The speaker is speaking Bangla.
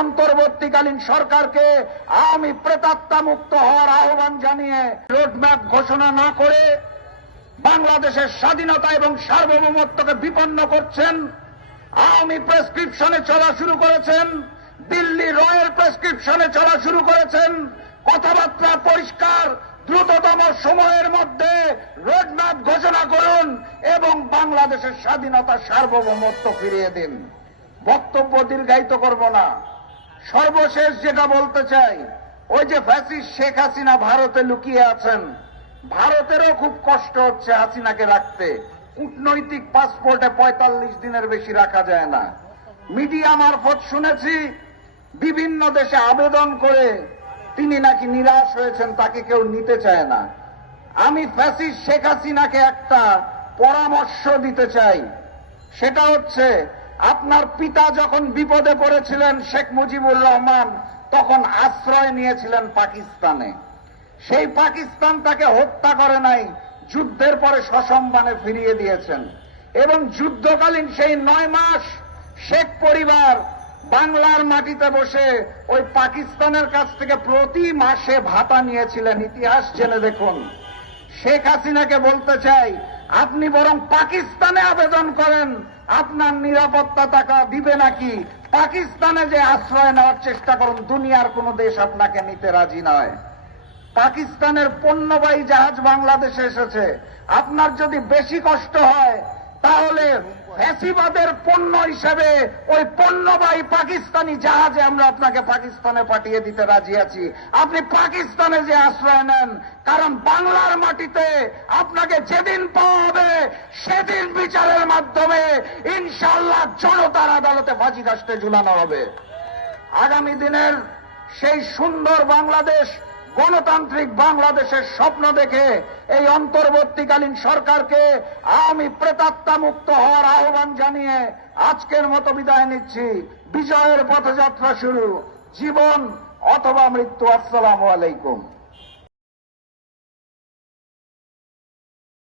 অন্তর্বর্তীকালীন সরকারকে আওয়ামী প্রেতাত্মা মুক্ত হওয়ার আহ্বান জানিয়ে রোডম্যাপ ঘোষণা না করে বাংলাদেশের স্বাধীনতা এবং সার্বভৌমত্বকে বিপন্ন করছেন আওয়ামী প্রেসক্রিপশনে চলা শুরু করেছেন, দিল্লি রয়ের প্রেসক্রিপশনে চলা শুরু করেছেন, কথাবার্তা পরিষ্কার, দ্রুততম সময়ের মধ্যে রোডম্যাপ ঘোষণা করুন এবং বাংলাদেশের স্বাধীনতা সার্বভৌমত্ব ফিরিয়ে দিন। বক্তব্য দীর্ঘায়িত করব না। সর্বশেষ যেটা বলতে চাই, ওই যে ফ্যাসিস্ট শেখ হাসিনা ভারতে লুকিয়ে আছেন, ভারতেরও খুব কষ্ট হচ্ছে হাসিনাকে রাখতে। কূটনৈতিক পাসপোর্টে পঁয়তাল্লিশ দিনের বেশি রাখা যায় না। মিডিয়া মারফত শুনেছি, বিভিন্ন দেশে আবেদন করে তিনি নাকি নিরাশ হয়েছেন, তাকে কেউ নিতে চায় না। আমি ফ্যাসিস্ট শেখ হাসিনাকে একটা পরামর্শ দিতে চাই, সেটা হচ্ছে আপনার পিতা যখন বিপদে পড়েছিলেন শেখ মুজিবুর রহমান, তখন আশ্রয় নিয়েছিলেন পাকিস্তানে। সেই পাকিস্তান তাকে হত্যা করে নাই, যুদ্ধের পরে সসম্মানে ফিরিয়ে দিয়েছেন। এবং যুদ্ধকালীন সেই নয় মাস শেখ পরিবার বাংলার মাটিতে বসে ওই পাকিস্তানের কাছ থেকে প্রতি মাসে ভাতা নিয়েছিলেন। ইতিহাস জেনে দেখুন। শেখ হাসিনাকে বলতে চাই, আপনি বরং পাকিস্তানে আবেদন করেন আপনার নিরাপত্তা টাকা দিবে নাকি? পাকিস্তানে যে আশ্রয় নেওয়ার চেষ্টা করুন, দুনিয়ার কোন দেশ আপনাকে নিতে রাজি নয়। পাকিস্তানের পণ্যবাহী জাহাজ বাংলাদেশে এসেছে। আপনার যদি বেশি কষ্ট হয় তাহলে ফ্যাসিবাদের পণ্য হিসেবে ওই পণ্যবাহী পাকিস্তানি জাহাজে আমরা আপনাকে পাকিস্তানে পাঠিয়ে দিতে রাজি আছি। আপনি পাকিস্তানে যে আশ্রয় নেন, কারণ বাংলার মাটিতে আপনাকে যেদিন পাওয়া হবে, সেদিন বিচারের মাধ্যমে ইনশাল্লাহ জনতার আদালতে ফাঁসি কাস্টে ঝুলানো হবে। আগামী দিনের সেই সুন্দর বাংলাদেশ গণতান্ত্রিক বাংলাদেশের স্বপ্ন দেখে এই অন্তর্বর্তীকালীন সরকারকে আমি প্রেতাত্মা মুক্ত হওয়ার আহ্বান জানিয়ে আজকের মতো বিদায় নিচ্ছি। বিজয়ের পথযাত্রা শুরু। জীবন অথবা মৃত্যু। আসসালাম আলাইকুম।